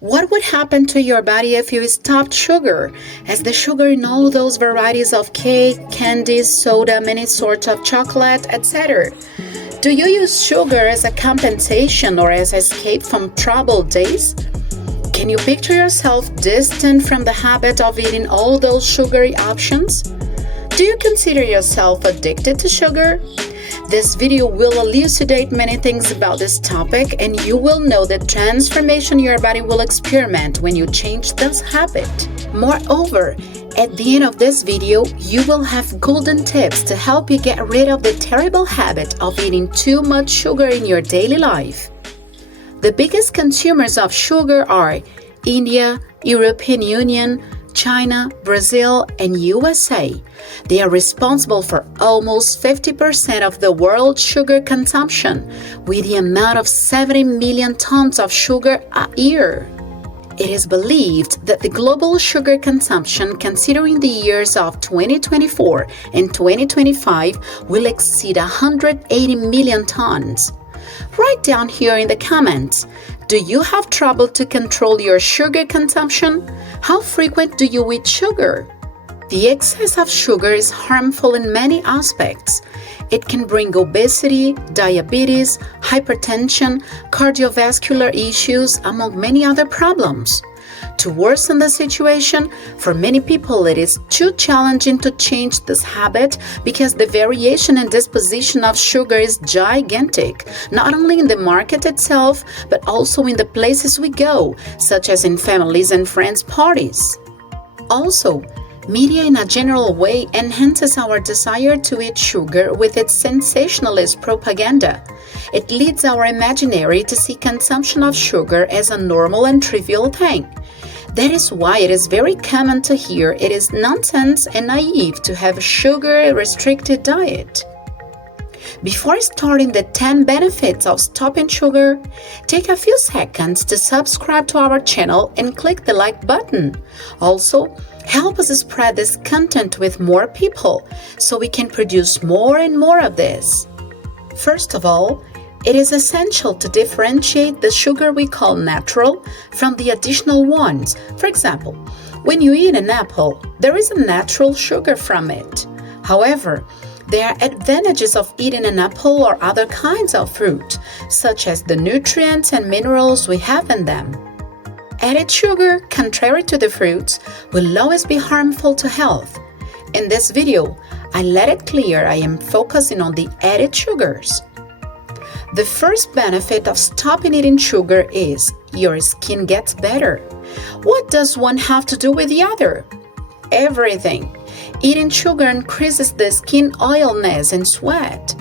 What would happen to your body if you stopped sugar? As the sugar in all those varieties of cake, candies, soda, many sorts of chocolate, etc. Do you use sugar as a compensation or as escape from troubled days? Can you picture yourself distant from the habit of eating all those sugary options? Do you consider yourself addicted to sugar? This video will elucidate many things about this topic, and you will know the transformation your body will experiment when you change this habit. Moreover, at the end of this video, you will have golden tips to help you get rid of the terrible habit of eating too much sugar in your daily life. The biggest consumers of sugar are India, European Union, China, Brazil, and USA. They are responsible for almost 50% of the world's sugar consumption, with the amount of 70 million tons of sugar a year. It is believed that the global sugar consumption, considering the years of 2024 and 2025, will exceed 180 million tons. Write down here in the comments, do you have trouble to control your sugar consumption? How frequent do you eat sugar? The excess of sugar is harmful in many aspects. It can bring obesity, diabetes, hypertension, cardiovascular issues, among many other problems. To worsen the situation, for many people it is too challenging to change this habit because the variation in disposition of sugar is gigantic, not only in the market itself, but also in the places we go, such as in families and friends' parties. Also, media in a general way enhances our desire to eat sugar with its sensationalist propaganda. It leads our imaginary to see consumption of sugar as a normal and trivial thing. That is why it is very common to hear it is nonsense and naive to have a sugar-restricted diet. Before starting the 10 benefits of stopping sugar, take a few seconds to subscribe to our channel and click the like button. Also, help us spread this content with more people so we can produce more and more of this. First of all, it is essential to differentiate the sugar we call natural from the additional ones. For example, when you eat an apple, there is a natural sugar from it. However, there are advantages of eating an apple or other kinds of fruit, such as the nutrients and minerals we have in them. Added sugar, contrary to the fruits, will always be harmful to health. In this video, I let it clear I am focusing on the added sugars. The first benefit of stopping eating sugar is your skin gets better. What does one have to do with the other? Everything. Eating sugar increases the skin oiliness and sweat.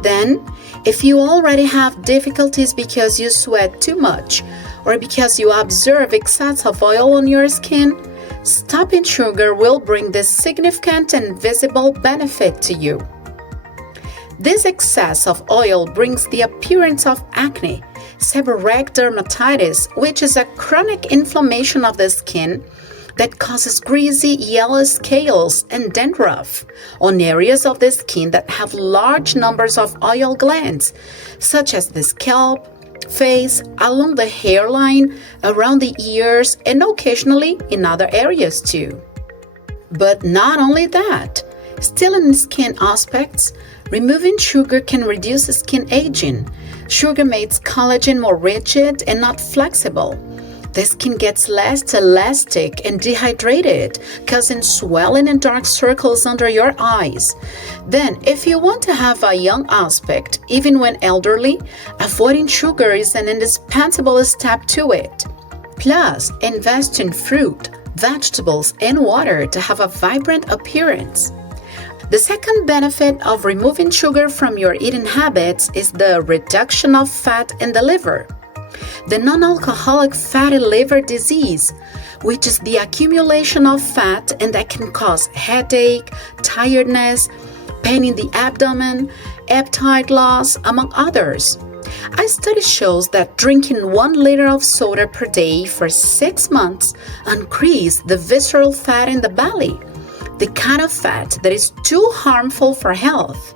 Then, if you already have difficulties because you sweat too much or because you observe excess of oil on your skin, stopping sugar will bring this significant and visible benefit to you. This excess of oil brings the appearance of acne, seborrheic dermatitis, which is a chronic inflammation of the skin that causes greasy yellow scales and dandruff on areas of the skin that have large numbers of oil glands, such as the scalp, face, along the hairline, around the ears, and occasionally in other areas too. But not only that, still in skin aspects, removing sugar can reduce skin aging. Sugar makes collagen more rigid and not flexible. The skin gets less elastic and dehydrated, causing swelling and dark circles under your eyes. Then, if you want to have a young aspect, even when elderly, avoiding sugar is an indispensable step to it. Plus, invest in fruit, vegetables, and water to have a vibrant appearance. The second benefit of removing sugar from your eating habits is the reduction of fat in the liver. The non-alcoholic fatty liver disease, which is the accumulation of fat and that can cause headache, tiredness, pain in the abdomen, appetite loss, among others. A study shows that drinking 1 liter of soda per day for 6 months increased the visceral fat in the belly, the kind of fat that is too harmful for health.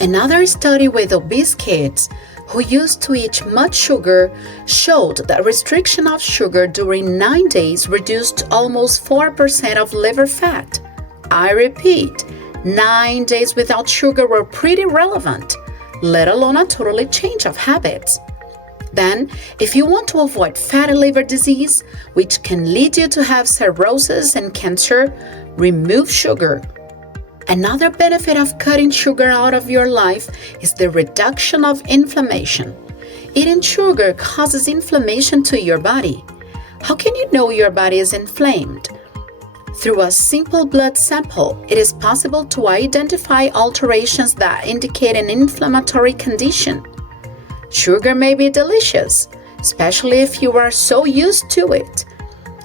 Another study with obese kids who used to eat much sugar showed that restriction of sugar during 9 days reduced almost 4% of liver fat. I repeat, 9 days without sugar were pretty relevant, let alone a totally change of habits. Then, if you want to avoid fatty liver disease, which can lead you to have cirrhosis and cancer, remove sugar. Another benefit of cutting sugar out of your life is the reduction of inflammation. Eating sugar causes inflammation to your body. How can you know your body is inflamed? Through a simple blood sample, it is possible to identify alterations that indicate an inflammatory condition. Sugar may be delicious, especially if you are so used to it,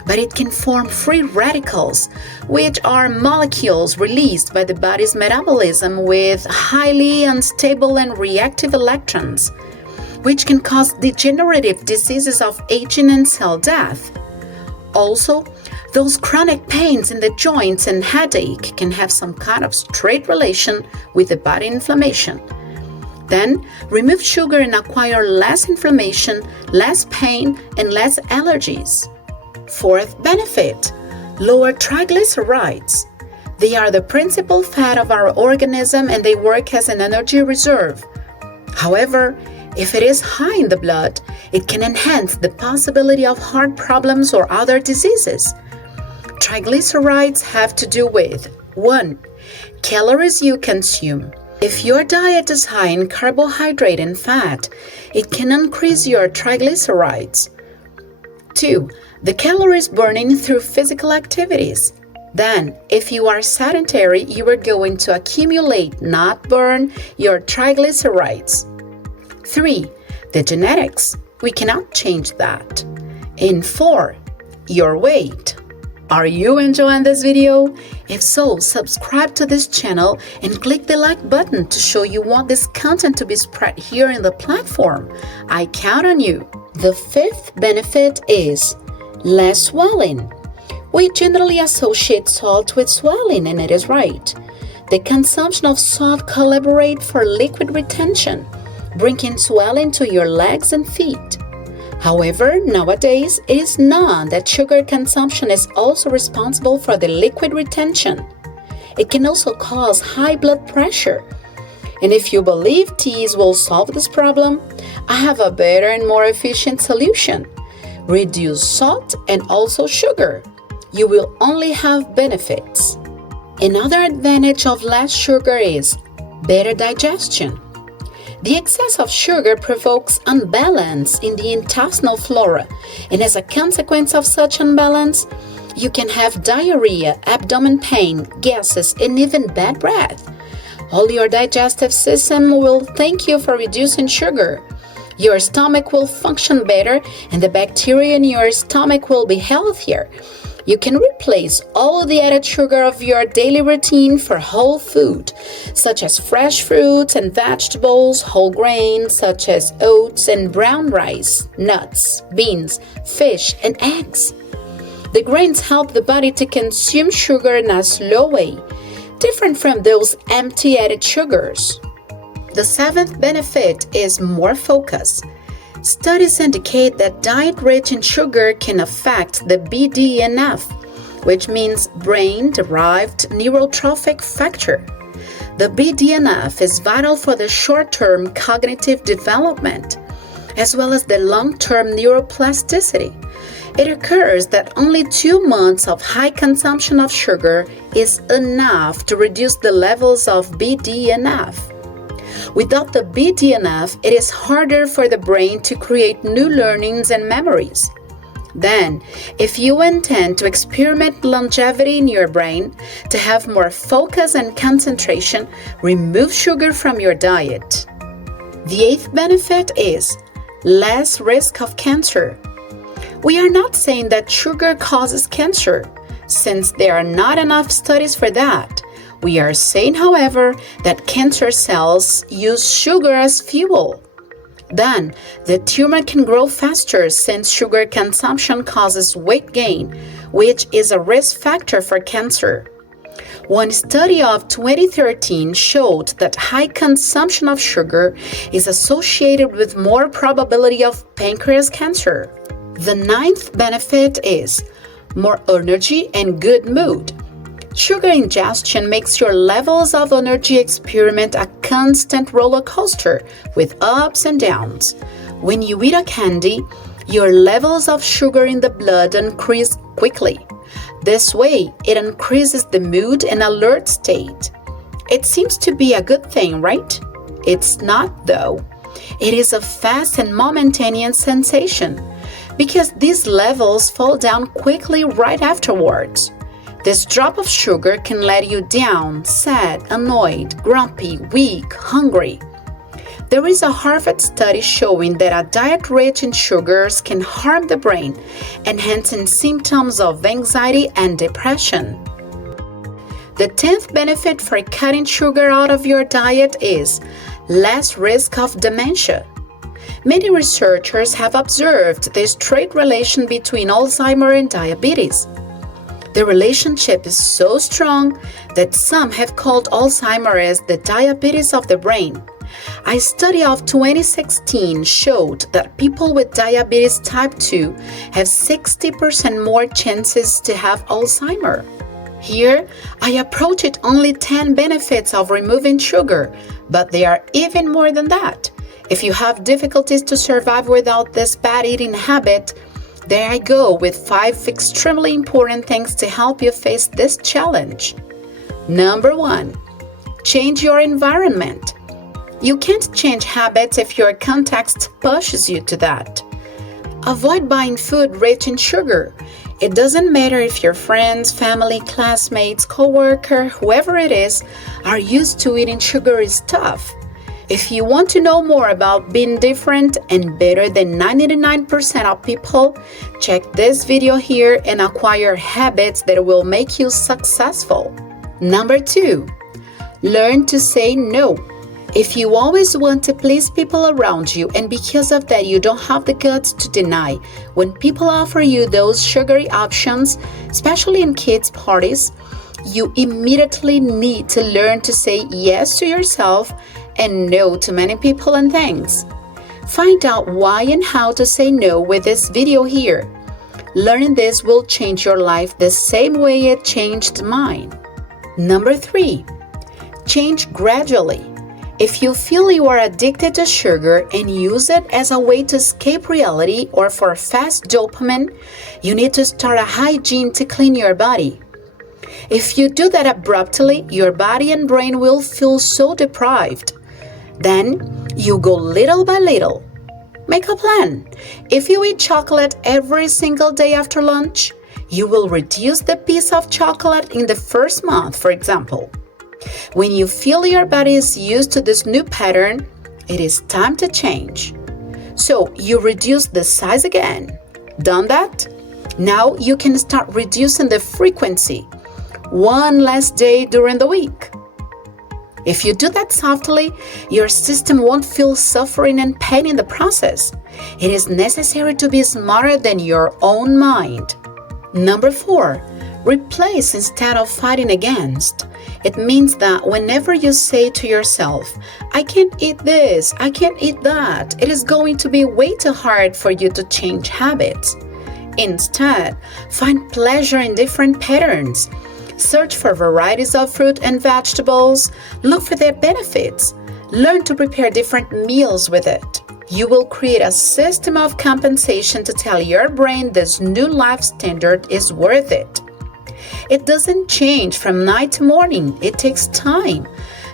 but it can form free radicals, which are molecules released by the body's metabolism with highly unstable and reactive electrons, which can cause degenerative diseases of aging and cell death. Also, those chronic pains in the joints and headache can have some kind of straight relation with the body inflammation. Then, remove sugar and acquire less inflammation, less pain, and less allergies. Fourth benefit, lower triglycerides. They are the principal fat of our organism and they work as an energy reserve. However, if it is high in the blood, it can enhance the possibility of heart problems or other diseases. Triglycerides have to do with 1. Calories you consume. If your diet is high in carbohydrate and fat, it can increase your triglycerides. 2. The calories burning through physical activities. Then, if you are sedentary, you are going to accumulate, not burn, your triglycerides. 3. The genetics. We cannot change that. And 4. Your weight. Are you enjoying this video? If so, subscribe to this channel and click the like button to show you want this content to be spread here in the platform. I count on you. The fifth benefit is less swelling. We generally associate salt with swelling, and it is right. The consumption of salt collaborates for liquid retention, bringing swelling to your legs and feet. However, nowadays, it is known that sugar consumption is also responsible for the liquid retention. It can also cause high blood pressure. And if you believe teas will solve this problem, I have a better and more efficient solution. Reduce salt and also sugar. You will only have benefits. Another advantage of less sugar is better digestion. The excess of sugar provokes unbalance in the intestinal flora, and as a consequence of such unbalance, you can have diarrhea, abdomen pain, gases, and even bad breath. All your digestive system will thank you for reducing sugar. Your stomach will function better, and the bacteria in your stomach will be healthier. You can replace all the added sugar of your daily routine for whole food, such as fresh fruits and vegetables, whole grains such as oats and brown rice, nuts, beans, fish, and eggs. The grains help the body to consume sugar in a slow way, different from those empty added sugars. The seventh benefit is more focus. Studies indicate that diet rich in sugar can affect the BDNF, which means brain-derived neurotrophic factor. The BDNF is vital for the short-term cognitive development, as well as the long-term neuroplasticity. It occurs that only 2 months of high consumption of sugar is enough to reduce the levels of BDNF. Without the BDNF, it is harder for the brain to create new learnings and memories. Then, if you intend to experiment longevity in your brain, to have more focus and concentration, remove sugar from your diet. The eighth benefit is less risk of cancer. We are not saying that sugar causes cancer, since there are not enough studies for that. We are saying, however, that cancer cells use sugar as fuel. Then, the tumor can grow faster since sugar consumption causes weight gain, which is a risk factor for cancer. One study of 2013 showed that high consumption of sugar is associated with more probability of pancreas cancer. The ninth benefit is more energy and good mood. Sugar ingestion makes your levels of energy experiment a constant roller coaster with ups and downs. When you eat a candy, your levels of sugar in the blood increase quickly. This way, it increases the mood and alert state. It seems to be a good thing, right? It's not, though. It is a fast and momentary sensation because these levels fall down quickly right afterwards. This drop of sugar can let you down, sad, annoyed, grumpy, weak, hungry. There is a Harvard study showing that a diet rich in sugars can harm the brain, enhancing symptoms of anxiety and depression. The 10th benefit for cutting sugar out of your diet is less risk of dementia. Many researchers have observed the straight relation between Alzheimer's and diabetes. The relationship is so strong that some have called Alzheimer's as the diabetes of the brain. A study of 2016 showed that people with diabetes type 2 have 60% more chances to have Alzheimer's. Here, I approached only 10 benefits of removing sugar, but there are even more than that. If you have difficulties to survive without this bad eating habit, there I go with 5 extremely important things to help you face this challenge. Number 1, change your environment. You can't change habits if your context pushes you to that. Avoid buying food rich in sugar. It doesn't matter if your friends, family, classmates, co-worker, whoever it is, are used to eating sugary stuff. If you want to know more about being different and better than 99% of people, check this video here and acquire habits that will make you successful. Number 2, learn to say no. If you always want to please people around you and because of that you don't have the guts to deny when people offer you those sugary options, especially in kids' parties, you immediately need to learn to say yes to yourself and no to many people and things. Find out why and how to say no with this video here. Learning this will change your life the same way it changed mine. Number 3, change gradually. If you feel you are addicted to sugar and use it as a way to escape reality or for fast dopamine, you need to start a hygiene to clean your body. If you do that abruptly, your body and brain will feel so deprived. Then you go little by little. Make a plan. If you eat chocolate every single day after lunch, you will reduce the piece of chocolate in the first month, for example. When you feel your body is used to this new pattern, it is time to change. So you reduce the size again. Done that? Now you can start reducing the frequency. One less day during the week. If you do that softly, your system won't feel suffering and pain in the process. It is necessary to be smarter than your own mind. Number 4, replace instead of fighting against. It means that whenever you say to yourself, I can't eat this, I can't eat that, it is going to be way too hard for you to change habits. Instead, find pleasure in different patterns. Search for varieties of fruit and vegetables. Look for their benefits. Learn to prepare different meals with it. You will create a system of compensation to tell your brain this new life standard is worth it. It doesn't change from night to morning. It takes time.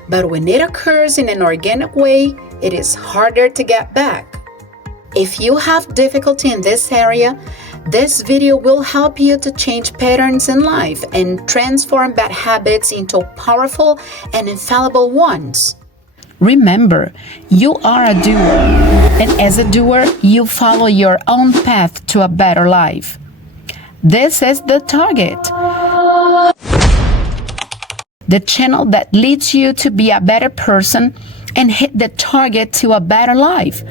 But when it occurs in an organic way, it is harder to get back. If you have difficulty in this area, this video will help you to change patterns in life and transform bad habits into powerful and infallible ones. Remember, you are a doer, and as a doer, you follow your own path to a better life. This is The Target, the channel that leads you to be a better person and hit the target to a better life.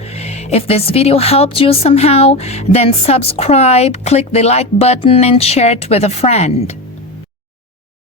If this video helped you somehow, then subscribe, click the like button, and share it with a friend.